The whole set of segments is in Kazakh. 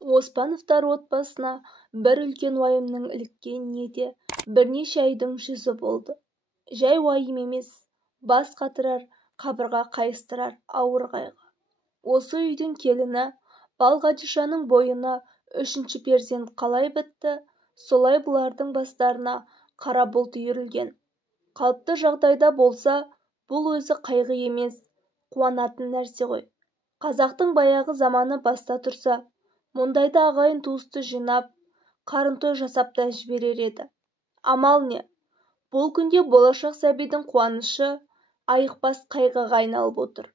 оспановтар отбасына бір үлкен уайымның іліккеніне де бірнеше айдың жүзі болды. Жай уайым емес, бас қатырар, қабырға қайыстырар ауыр қайғы. Осы үйдің келіні Балғадишаның бойына үшінші перзент қалай бітті, солай бұлардың бастарына қара бұлт үйірілген. Қалыпты жағдайда болса, бұл өзі қайғы емес, қуанатын нәрсе ғой. Қазақтың баяғы заманы баста тұрса, мұндайда ағайын туысты жинап, қарын той жасап та жіберер еді. Амал не? Бұл күнде болашақ сәбидің қуанышы айықпас қайғыға айналып отыр.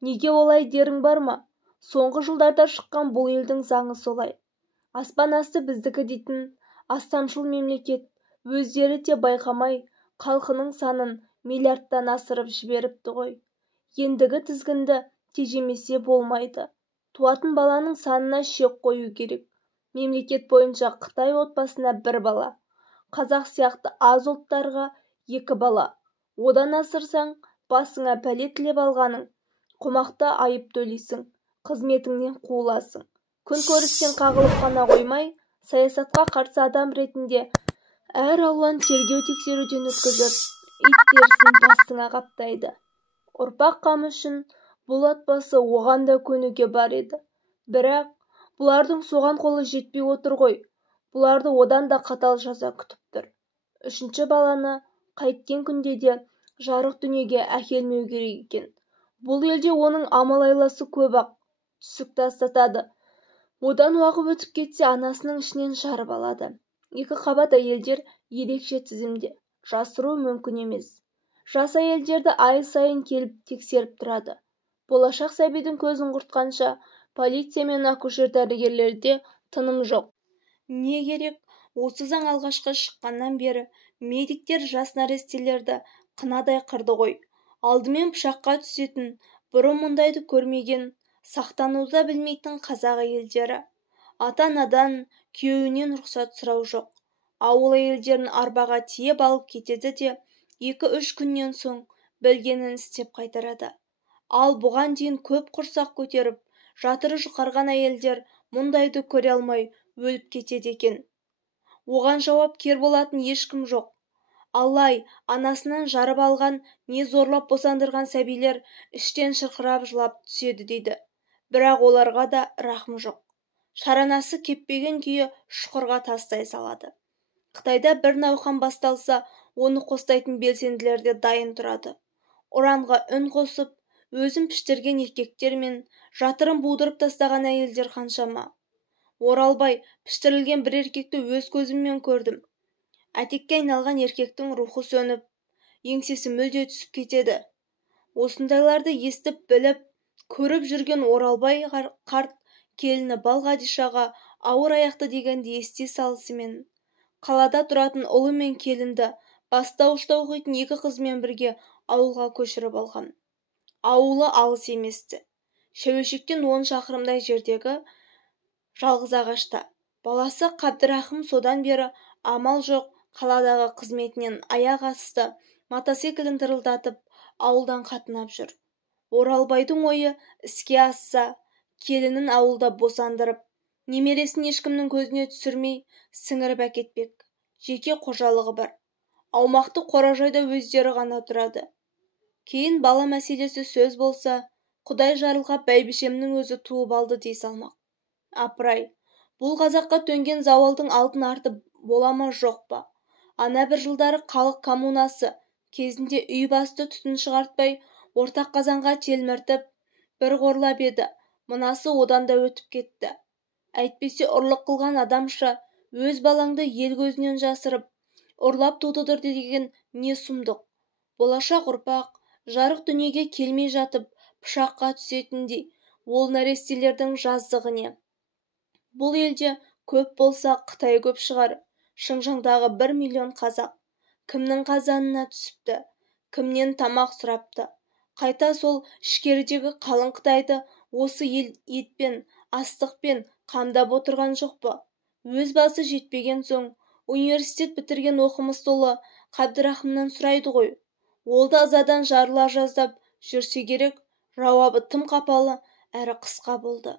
Неге олай дерің бар ма? Соңғы жылдарда шыққан бұл елдің заңы солай. Аспан асты біздікі дейтін астамшыл мемлекет өздері де байқамай халқының санын миллиардтан асырып жіберіпті ғой. Ендігі тізгінді тежемесе болмайды. Туатын баланың санына шек қою керек. Мемлекет бойынша Қытай отбасына 1 бала, қазақ сияқты аз ұлттарға 2 бала. Одан асырсаң, басыңа пәле тілеп алғаның, қомақты айып төлейсің, қызметіңнен қуыласың. Күн көрістен қағылып қана қоймай, саясатқа қарсы адам ретінде әр алуан тергеу тексеруден өткізіп, ит терісін басыңа қаптайды. Ұрпақ қамы үшін бұл отбасы оған да көнуге бар еді. Бірақ бұлардың соған қолы жетпей отыр ғой. Бұларды одан да қатал жаза күтіп тұр. 3-ші баланы қайткен күнде де жарық дүниеге әкелмеу керек екен. Бұл елде оның амал-айласы көп-ақ, түсік тастатады. Одан уақыт өтіп кетсе, анасының ішінен жарып алады. 2 қабат әйелдер ерекше тізімде. Жасыру мүмкін емес. Жас әйелдерді ай сайын келіп тексеріп тұрады. Болашақ сәбидің көзін құртқанша полиция мен акушер дәрігерлерде тыным жоқ. Не керек? Осы заң алғашқы шыққаннан бері медиктер жас нәрестелерді қынадай қырды ғой. Алдымен пышаққа түсетін, бұрын мұндайды көрмеген, сақтануды білмейтін қазақ әйелдері. Ата-анадан, күйеуінен рұқсат сұрау жоқ. Ауыл әйелдерін арбаға тиеп алып кетеді де 2-3 күннен соң білгенін істеп қайтарады. Ал бұған дейін көп құрсақ көтеріп, жатыры жұқарған әйелдер мұндайды көре алмай өліп кетеді екен. Оған жауапкер болатын ешкім жоқ. Аллай, анасынан жарып алған, не зорлап босандырған сәбилер іштен шырқырап жылап түседі дейді. Бірақ оларға да рахым жоқ. Шаранасы кеппеген күйі шұқырға тастай салады. Қытайда бір науқан басталса, оны қостайтын белсенділер де дайын тұрады. Ұранға үн қосып, өзін піштірген еркектер мен жатырын будырып тастаған әйелдер қаншама. Оралбай, піштірілген бір еркекті өз көзіммен көрдім. Әтекке айналған еркектің рухы сөніп, еңсесі мүлде түсіп кетеді. Осындайларды естіп, біліп, көріп жүрген Оралбай қарт келіні Балғадишаға ауыр аяқты дегенді ести салысымен, қалада тұратын ұлы мен келінді бастауышта оқитын 2 қызмен бірге ауылға көшіріп алған. Ауылы алыс еместі. Шәуешектен 10 шақырымдай жердегі жалғыз ағашта. Баласы Қабдырахым содан бері амал жоқ, қаладағы қызметінен аяқ асты, мотоциклін тырылдатып, ауылдан қатынап жүр. Оралбайдың ойы іске асса, келінін ауылда босандырып, немересін ешкімнің көзіне түсірмей сіңіріп әкетпек. Жеке қожалығы бар. Аумақты қоражайда өздері ғана тұрады. Кейін бала мәселесі сөз болса, Құдай жарылғап бәйбішемнің өзі туып алды дей салмақ. Апырай, бұл қазаққа төнген зауалдың алтын арты бола ма жоқ па? Ана бір жылдары халық коммунасы кезінде үй басты түтін шығартпай, ортақ қазанға телміртіп, бір қорлап еді. Мынасы одан да өтіп кетті. Әйтпесе ұрлық қылған адамша өз балаңды ел көзінен жасырып, ұрлап тудырды деген не сұмдық. Болашақ ұрпақ жарық дүниеге келмей жатып пышаққа түсетіндей, ол нәрестелердің жаздығы не? Бұл елде көп болса Қытай көп шығар. Шыңжаңдағы 1 миллион қазақ. Кімнің қазанына түсіпті? Кімнен тамақ сұрапты? Қайта сол ішкерідегі қалың Қытайды осы ел етпен, астықпен қамдап отырған жоқ па? Өз басы жетпеген соң, университет бітірген оқымысты ұлы Қабдырахымнан сұрайды ғой. Ол да ызадан жарыла жаздап жүрсе керек, жауабы тым қапалы әрі қысқа болды.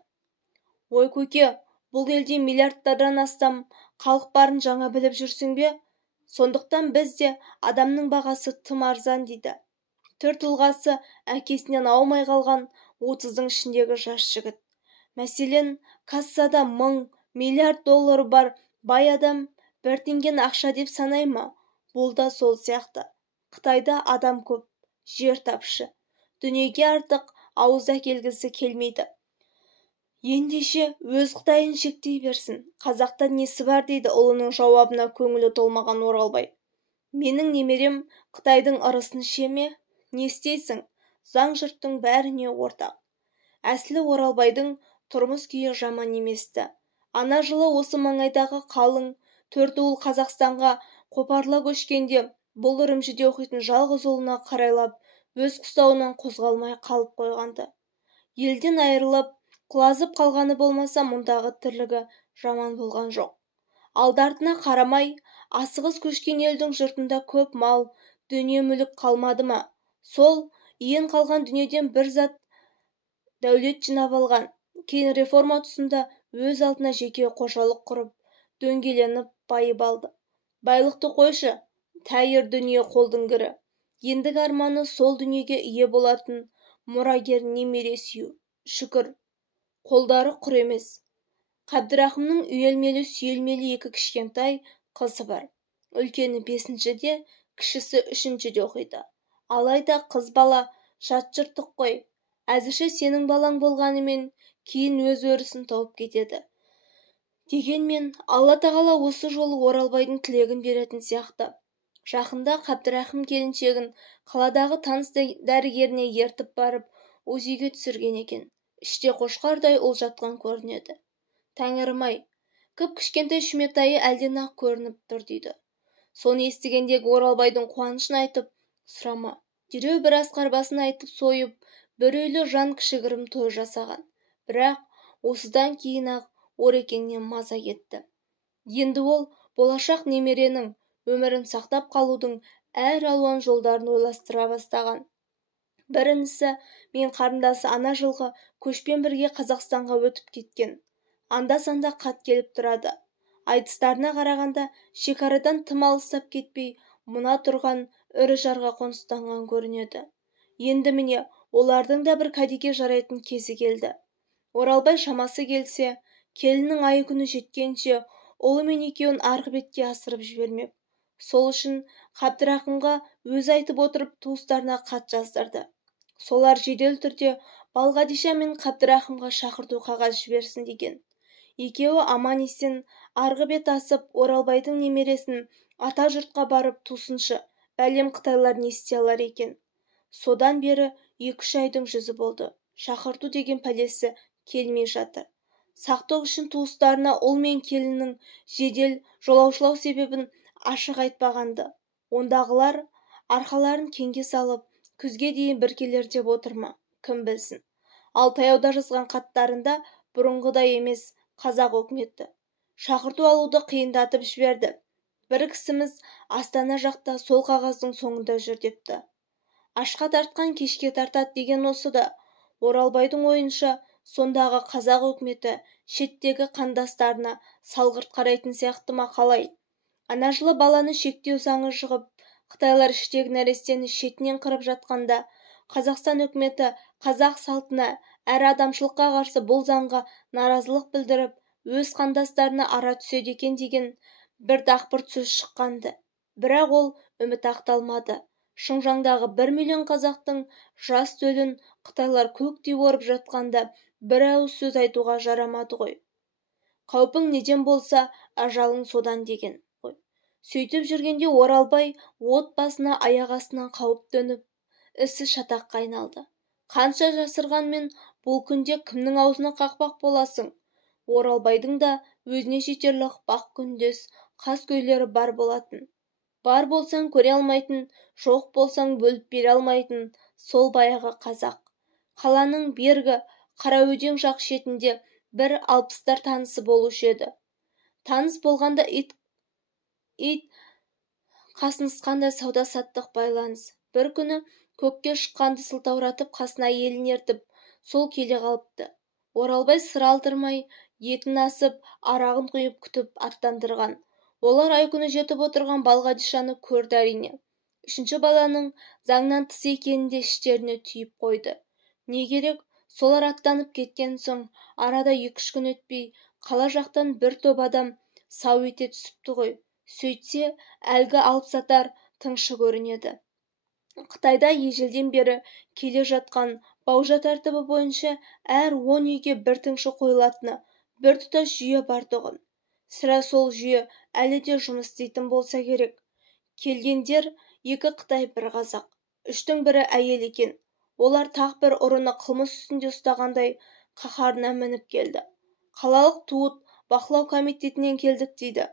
Ой көке, Бұл елде миллиардтардан астам халық барын жаңа біліп жүрсің бе? Сондықтан бізде адамның бағасы тым арзан дейді. Түр тұлғасы әкесінен аумай қалған 30-дың ішіндегі жас жігіт. Мәселен, кассада 1000 миллиард доллары бар бай адам 1 теңгені ақша деп санай ма? Бұл да сол сияқты. Қытайда адам көп, жер тапшы. Дүниеге артық ауыз әкелгісі келмейді. Ендеше өз Қытайын шектей берсін. Қазақта несі бар дейді ұлының жауабына көңілі толмаған Оралбай. Менің немерем Қытайдың ырысын шеме? Не істейсің? Заң жұрттың бәріне ортақ. Әсілі Оралбайдың тұрмыс күйі жаман еместі. Ана жылы осы маңайдағы қалың төрт уыл Қазақстанға қопарыла көшкенде бұл Үрімжіде оқитын жалғыз ұлына қарайлап, өз қыстауынан қозғалмай қалып қойғанды. Елден айырылып, құлазып қалғаны болмаса, мұндағы тірлігі жаман болған жоқ. Алдартына қарамай, асығыс көшкен елдің жұртында көп мал, дүние мүлік қалмады ма? Сол иен қалған дүниеден бір зат дәулет жинап алған. Кейін реформа тұсында өз алдына жеке қожалық құрып, дөңгеленіп байып алды. Байлықты қойшы, тәйір дүние қолдың кірі. Ендігі арманы сол дүниеге ие болатын мұрагер немере сүю. Шүкір, қолдары құр емес. Қабдырахымның үйелмелі сүйелмелі 2 кішкентай қызы бар. Үлкені 5-де, кішісі 3-де оқиды. Алайда қыз бала жат жыртық қой. Әзірше сенің балаң болғанымен кейін өз өрісін тауып кетеді. Дегенмен Алла тағала осы жолы Оралбайдың тілегін беретін сияқты. Жақында Қабдырахым келіншегін қаладағы таныс дәрігеріне ертіп барып, УЗИге түсірген екен. Іште қошқардай ұл жатқан көрінеді. Тәңірім-ай, кішкентай Шүмектайы әлден ақ көрініп тұр дейді. Соны естігендегі Оралбайдың қуанышын айтып, сұрама. Дереу бір асқар басын айтып сойып, бір үйлі жан кішігірім той жасаған. Бірақ осыдан кейін ақ Орекеңнен маза кетті. Енді ол болашақ немеренің өмірін сақтап қалудың әр алуан жолдарын ойластыра бастаған. Бір інісі мен қарындасы ана жылғы көшпен бірге Қазақстанға өтіп кеткен. Анда-санда хат келіп тұрады. Айтыстарына қарағанда шекарадан тым алыстап кетпей, мына тұрған ірі жарға қоныстанған көрінеді. Енді міне олардың да бір кәдеге жарайтын кезі келді. Оралбай шамасы келсе, келіннің айы күні жеткенше ұлы мен екеуін арғы бетке асырып жібермек. Сол үшін Қабдырахымға өз айтып отырып туыстарына хат жаздырды. Солар жедел түрде Балғадиша мен Қабдырахымға шақырту қағаз жіберсін деген. Екеуі аман есен арғы бет асып, Оралбайдың немересін ата жұртқа барып тусыншы, бәлем Қытайлар не істей алар екен. Содан бері 2-3 айдың жүзі болды. Шақырту деген пәлесі келмей жатыр. Сақтық үшін туыстарына ұл мен келіннің жедел жолаушылау себебін ашық айтпағанды. Ондағылар арқаларын кеңге салып, күзге дейін бір келер деп отырма, кім білсін. Ал таяуда жазған хаттарында бұрынғыдай емес қазақ өкіметі шақырту алуды қиындатып жіберді. Бір кісіміз Астана жақта сол қағаздың соңында жүр депті. Ашқа тартқан кешке тартады деген осы да. Оралбайдың ойынша сондағы қазақ өкіметі шеттегі қандастарына салғырт қарайтын сияқты ма қалай? Ана жылы баланы шектеу заңы шығып, Қытайлар іштегі нәрестені шетінен қырып жатқанда, Қазақстан өкіметі қазақ салтына әрі адамшылыққа қарсы бұл заңға наразылық білдіріп, өз қандастарына ара түседі екен деген бір дақпырт сөз шыққанды. Бірақ ол үміт ақталмады. Шыңжаңдағы 1 миллион қазақтың жас төлін Қытайлар көктей орып жатқанда бір ауыз сөз айтуға жарамады ғой. Қаупің неден болса, ажалың содан деген. Сөйтіп жүргенде Оралбай от басына аяқ астынан қауіп төніп, ісі шатаққа айналды. Қанша жасырғанмен бұл күнде кімнің аузына қақпақ боласың? Оралбайдың да өзіне жетерлік бақ күндес қаскөйлері бар болатын. Бар болсаң көре алмайтын, жоқ болсаң бөліп бере алмайтын сол баяғы қазақ. Қаланың бергі Қараөзен жақ шетінде бір 60-тар танысы болушы еді. Таныс болғанда ит қасынысқандай сауда-саттық байланыс. Бір күні көкке шыққанды сылтауратып қасына елін ертіп, сол келе қалыпты. Оралбай сыр алдырмай, етін асып, арағын құйып күтіп аттандырған. Олар ай күні жетіп отырған Балғадишаны көрді әрине. Үшінші баланың заңнан тыс екенін де іштеріне түйіп қойды. Не керек, солар аттанып кеткен соң, арада 2-3 күн өтпей, қала жақтан бір топ адам сау ете түсіпті ғой. Сөйтсе, әлгі алыпсатар тыңшы көрінеді. Қытайда ежелден бері келе жатқан баужа тәртібі бойынша әр 10 үйге бір тыңшы қойылатыны, бір тұтас жүйе бар тұғын. Сірә сол жүйе әлі де жұмыс істейтін болса керек. Келгендер 2 Қытай, 1 қазақ. 3-тің бірі әйел екен. Олар тақ бір ұрыны қылмыс үстінде ұстағандай қаһарына мініп келді. Қалалық туыт бақылау комитетінен келдік дейді.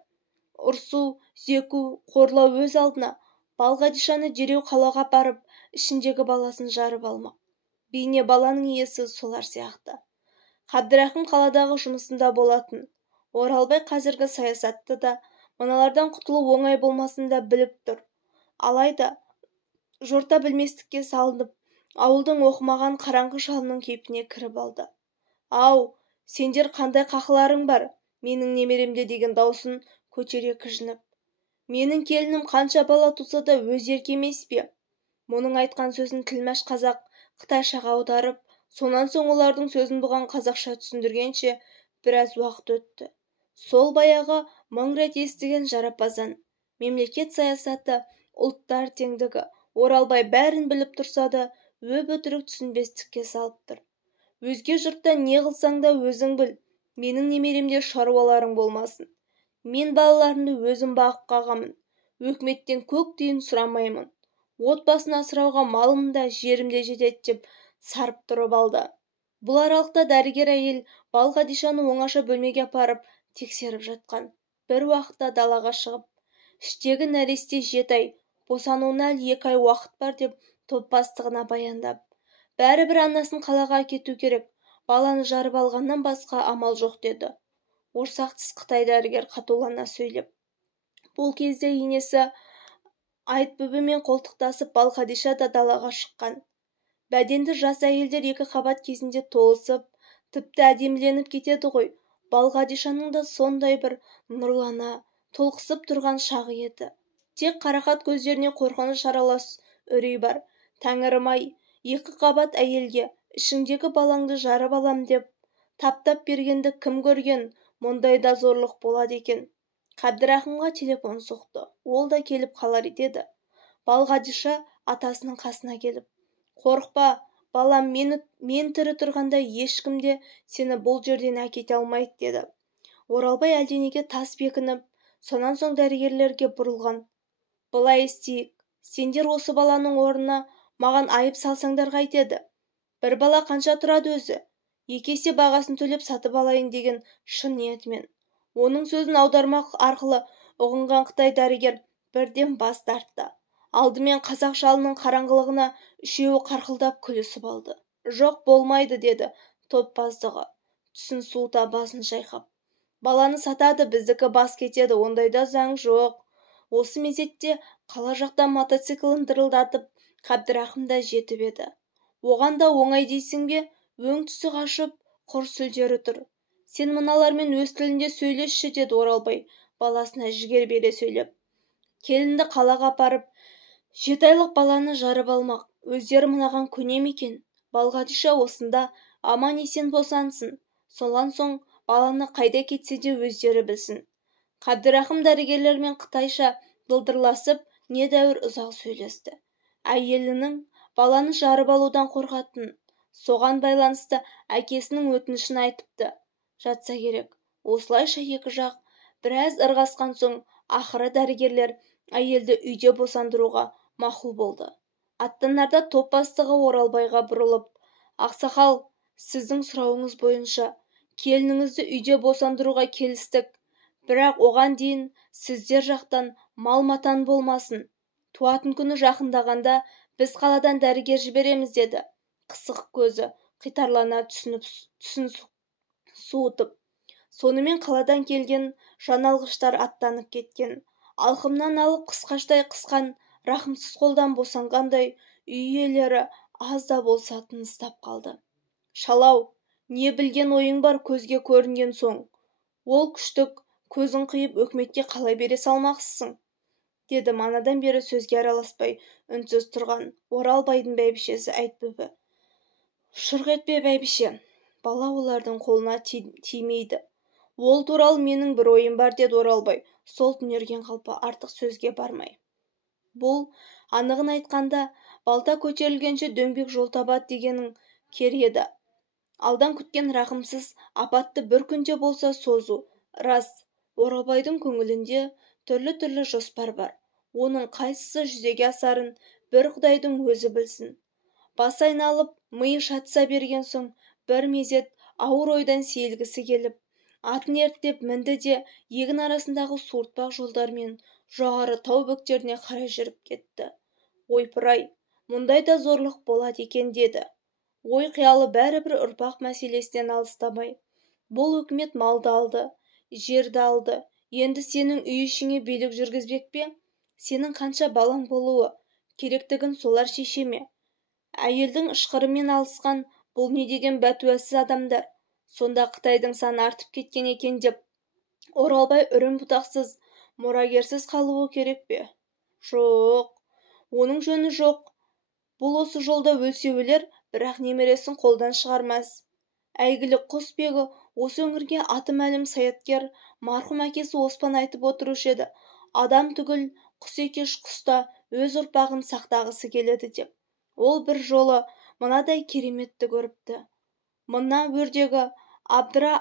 Ұрсу, зеку, қорлау өз алдына. Балғадишаны дереу қалаға барып, ішіндегі баласын жарып алмақ. Бейне баланың иесі солар сияқты. Қабдырахым қаладағы жұмысында болатын. Оралбай қазіргі саясатты да, мыналардан құтылу оңай болмасын да біліп тұр. Алайда, жорта білместікке салынып, ауылдың оқымаған қараңғы шалының кейпіне кіріп алды. Ау, сендер қандай қақыларың бар, менің немеремде деген даусын көтере кіжініп. Менің келінім қанша бала туса да өз еркі емес пе? Мұның айтқан сөзін тілмәш қазақ Қытайшаға аударып, сонан соң олардың сөзін бұған қазақша түсіндіргенше біраз уақыт өтті. Сол баяғы 1000 рет естіген жарапазан. Мемлекет саясаты, ұлттар теңдігі. Оралбай бәрін біліп тұрса да, өп-өтірік түсінбестікке салып тұр. Өзге жұртта не қылсаң да өзің біл. Менің немеремде шаруаларың болмасын. Мен балаларымды өзім бағып қағамын. Өкіметтен көк тиын сұрамаймын. Отбасын асырауға малым да жерім де жетеді деп сарып тұрып алды. Бұл аралықта дәрігер әйел Балғадишаны оңаша бөлмеге апарып тексеріп жатқан. Бір уақытта далаға шығып, іштегі нәресте 7 ай, босануына 2 ай уақыт бар деп топ бастығына баяндап. Бәрібір анасын қалаға кету керек, баланы жарып алғаннан басқа амал жоқ деді. Орсақтыс Қытай дәрігер қатулана сөйлеп. Бұл кезде енесі Айтбүбімен қолтықтасып Балғадиша да далаға шыққан. Бәденді жас әйелдер 2 қабат кезінде толысып, тіпті әдеміленіп кетеді ғой. Балғадишаның да сондай бір нұрлана, толқысып тұрған шағы еді. Тек қарақат көздеріне қорқыныш аралас үрей бар. Тәңірім-ай, 2 қабат әйелге ішіңдегі балаңды жарып алам деп таптап бергенді кім көрген? Мұндайда зорлық болады екен. Қабдырахымға телефон соқты. Ол да келіп қалар деді. Балғадиша атасының қасына келіп. Қорықпа, балам, мен тірі тұрғанда ешкімде сені бұл жерден әкете алмайды деді. Оралбай әлденеге тас бекініп, сонан соң дәрігерлерге бұрылған. Былай істейік, сендер осы баланың орнына маған айып салсаңдар қайтеді? Бір бала қанша тұрады өзі? 2 есе бағасын төлеп сатып алайын деген шын ниетімен. Оның сөзін аудармақ арқылы ұғынған Қытай дәрігер бірден бас тартты. Алдымен қазақ шалының қараңғылығына үшеуі қарқылдап күлісіп алды. Жоқ, болмайды деді топ бастығы, түсін суыта басын шайқап. Баланы сатады, біздікі бас кетеді, ондайда заң жоқ. Осы мезетте қала жақтан мотоциклін дырылдатып Қабдырахым да жетіп еді. Оған да оңай дейсің бе? Өң түсі қашып, құр сүлдері тұр. Сен мыналармен өз тілінде сөйлесші деді Оралбай, баласына жігер бере сөйлеп. Келінді қалаға апарып, 7 айлық баланы жарып алмақ. Өздері мынаған көне ме екен? Балғадиша осында аман есен босансын. Сонан соң баланы қайда кетсе де өздері білсін. Қабдырахым дәрігерлермен Қытайша дылдырласып, недәуір ұзақ сөйлесті. Әйелінің баланы жарып алудан қорқатын, соған байланысты әкесінің өтінішін айтыпты. Жатса керек. Осылайша 2 жақ біраз ырғасқан соң, ақыры дәрігерлер әйелді үйде босандыруға мақұл болды. Аттанарда топ бастығы Оралбайға бұрылып, ақсақал, сіздің сұрауыңыз бойынша келініңізді үйде босандыруға келістік. Бірақ оған дейін сіздер жақтан мал-матан болмасын. Туатын күні жақындағанда біз қаладан дәрігер жібереміз деді. Қысық көзі қитарлана түсін суытып. Сонымен қаладан келген жаналғыштар аттанып кеткен. Алқымнан алып қысқаштай қысқан рахымсыз қолдан босанғандай үй иелері аз да болса тыныстап қалды. Шалау, Не білген ойың бар көзге көрінген соң? Ол күштік, көзін қиып өкіметке қалай бере салмақсың? Деді манадан бері сөзге араласпай үнсіз тұрған Оралбайдың бәйбішесі Айтбөпе. Шырқ етпе бәйбіше, бала олардың қолына тимейді. Ол туралы менің бір ойым бар, деді Оралбай, сол түнерген қалпы артық сөзге бармай. Бұл, анығын айтқанда, балта көтерілгенше дөңбек жол табады дегенің кер еді. Алдан күткен рақымсыз апатты бір күнде болса созу. Рас, Оралбайдың көңілінде түрлі жоспар бар. Оның қайсысы жүзеге асарын бір Құдайдың өзі білсін. Бас айналып, миы шатса берген соң, бір мезет ауыр ойдан сейілгісі келіп, атын ерттеп мінді де егін арасындағы суыртпақ жолдармен жоғары тау бөктеріне қарай жүріп кетті. Ойпыр-ай, мұндай да зорлық болады екен, деді. Ой қиялы бәрібір ұрпақ мәселесінен алыстамай. Бұл үкімет малды алды, жерді алды. Енді сенің үй ішіңе билік жүргізбек пе? Сенің қанша балаң болуы керектігін солар шеше ме? Әйелдің ышқырымен алысқан бұл не деген бәтуасыз адамдар? Сонда Қытайдың саны артып кеткен екен деп, Оралбай үрім бұтақсыз, мұрагерсіз қалуы керек пе? Жоқ, оның жөні жоқ. Бұл осы жолда өлсе өлер, бірақ немересін қолдан шығармас. Әйгілі Құсбегі осы өңірге аты мәлім саяткер марқұм әкесі Оспан айтып отырушы еді. Адам түгіл, құс екеш құста өз ұрпағын сақтағысы келеді деп. Ол бір жолы мынадай кереметті көріпті. Мына өрдегі Абдыра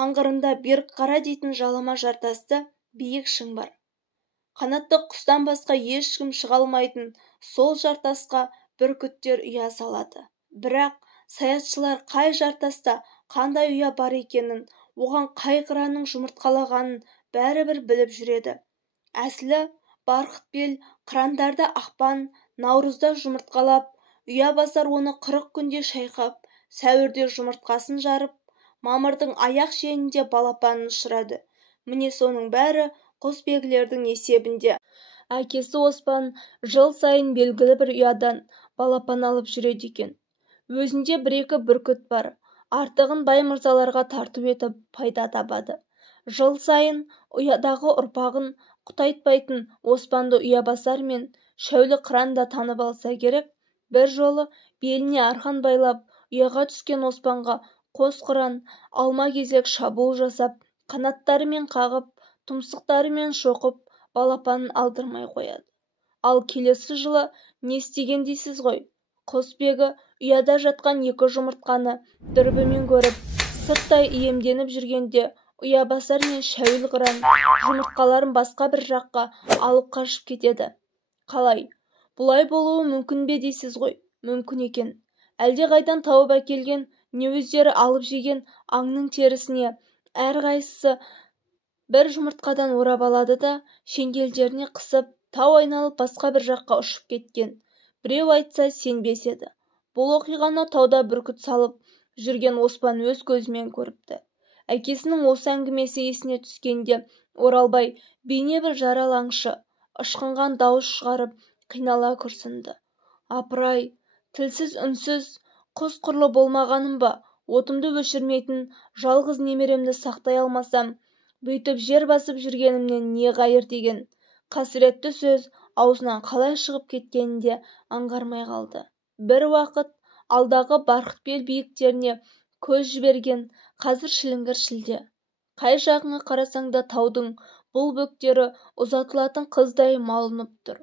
аңғырында берік қара дейтін жалама жартасты биік шың бар. Қанатты құстан басқа ешкім шыға алмайтын сол жартасқа бүркіттер ұя салады. Бірақ саятшылар қай жартаста қандай ұя бар екенін, оған қай қыранның жұмыртқалағанын бәрібір біліп жүреді. Әсілі барқытбел қырандарды ақпан, наурызда жұмыртқалап, ұя басар оны 40 күнде шайқап, сәуірде жұмыртқасын жарып, мамырдың аяқ шенінде балапанын ұшырады. Міне соның бәрі Құсбегілердің есебінде. Әкесі Оспан жыл сайын белгілі бір ұядан балапан алып жүреді екен. Өзінде бір-екі бүркіт бар. Артығын бай мырзаларға тарту етіп пайда табады. Жыл сайын ұядағы ұрпағын құтайтпайтын Оспанды ұябасар мен шәулі қыран да танып алса керек. Бір жолы беліне арқан байлап ұяға түскен Оспанға қос қыран алма-кезек шабуыл жасап, қанаттарымен қағып, тұмсықтарымен шоқып, балапанын алдырмай қояды. Ал келесі жылы не істеген дейсіз ғой? Құсбегі ұяда жатқан 2 жұмыртқаны дүрбімен көріп, сырттай иемденіп жүргенде, ұябасар мен шәуіл қыран жұмыртқаларын басқа бір жаққа алып қашып кетеді. Қалай? Бұлай болуы мүмкін бе дейсіз ғой? Мүмкін екен. Әлде қайдан тауып әкелген, не өздері алып жеген аңның терісіне әрқайсысы бір жұмыртқадан орап алады да шеңгелдеріне қысып, тау айналып басқа бір жаққа ұшып кеткен. Біреу айтса сенбес еді. Бұл оқиғаны тауда бүркіт салып жүрген Оспан өз көзімен көріпті. Әкесінің осы әңгімесі есіне түскенде Оралбай бейне бір жаралы аңшы, ышқынған дауыс шығарып қинала күрсінді. Апыр-ай, тілсіз үнсіз құс құрлы болмағаным ба? Отымды өшірмейтін жалғыз немеремді сақтай алмасам, бүйтіп жер басып жүргенімнен не қайыр деген қасіретті сөз аузынан қалай шығып кеткенінде аңғармай қалды. Бір уақыт алдағы Барқытбел биіктеріне көз жіберген, қазір шіліңгір шілде. Қай жағыңа қарасаң да таудың бұл бөктері ұзатылатын қыздай малынып тұр.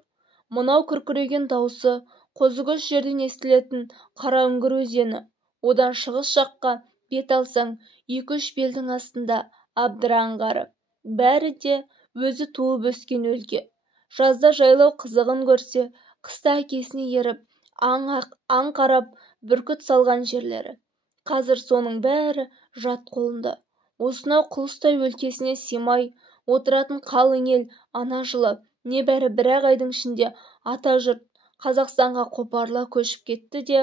Мынау күркіреген даусы Қозыкөш жерден естілетін Қараүңгір өзені. Одан шығыс жаққа бет алсаң, 2-3 белдің астында Абдыра аңғары. Бәрі де өзі туып өскен өлке. Жазда жайлау қызығын көрсе, қыста әкесіне еріп, аң қарап, бүркіт салған жерлері. Қазір соның бәрі жат қолында. Осынау құлыстай өлкесіне симай отыратын қалың ел ана жылы небәрі 1 айдың ішінде ата жұрт Қазақстанға қопарыла көшіп кетті де,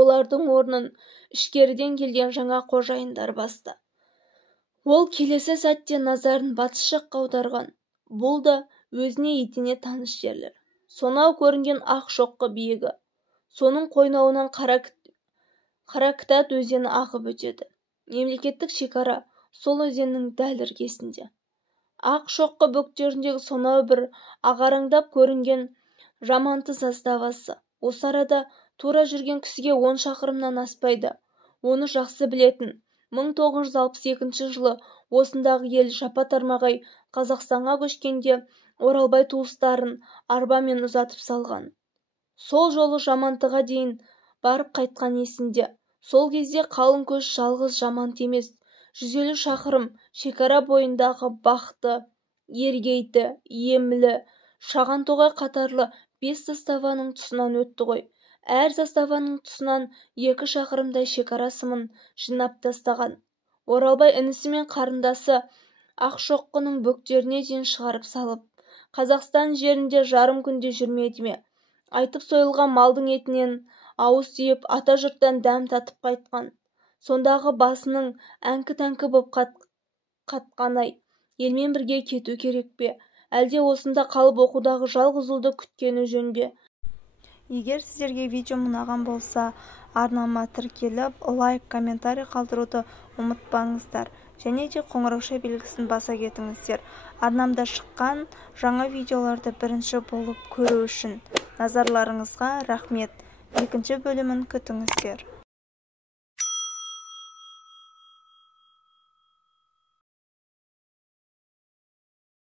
олардың орнын ішкеріден келген жаңа қожайындар басты. Ол келесі сәтте назарын батыс жаққа аударған. Бұл да өзіне етене таныс жерлер. Сонау көрінген ақ шоққы биігі. Соның қойнауынан Қаракітат өзені ағып өтеді. Мемлекеттік шекара сол өзеннің дәл іргесінде. Ақ шоқы бөктеріндегі сонау бір ағараңдап көрінген Жаманты заставасы. Осы арада тура жүрген кісіге 10 шақырымнан аспайды. Оны жақсы білетін 1962 жылы осындағы ел жапа-тармағай Қазақстанға көшкенде Оралбай туыстарын арбамен ұзатып салған. Сол жолы Жамантыға дейін барып қайтқан есінде. Сол кезде қалың көш жалғыз Жаманты емес, 150 шақырым шекара бойындағы Бақты, Ергейті, Емлі, Шағантоғай қатарлы 5 заставаның тұсынан өтті ғой. Әр заставаның тұсынан 2 шақырымдай шекара сымын жинап тастаған. Оралбай інісі мен қарындасы Ақшоқының бөктеріне дейін шығарып салып, Қазақстан жерінде жарым күнде жүрмеді ме? Айтып сойылған малдың етінен ауыз түйіп ата жұрттан дәм татып қайтқан. Сондағы басының әңкі-тәңкі боп қатқан-ай, елмен бірге кету керек пе? Әлде осында қалып оқудағы жалғыз ұлды күткені жөн бе? Егер сіздерге видео ұнаған болса, арнама тіркеліп, лайк, комментарий қалдыруды ұмытпаңыздар. Және де қоңырауша белгісін баса кетіңіздер. Арнамда шыққан жаңа видеоларды бірінші болып көру үшін. Назарларыңызға рахмет. Екінші бөлімін күтіңіздер.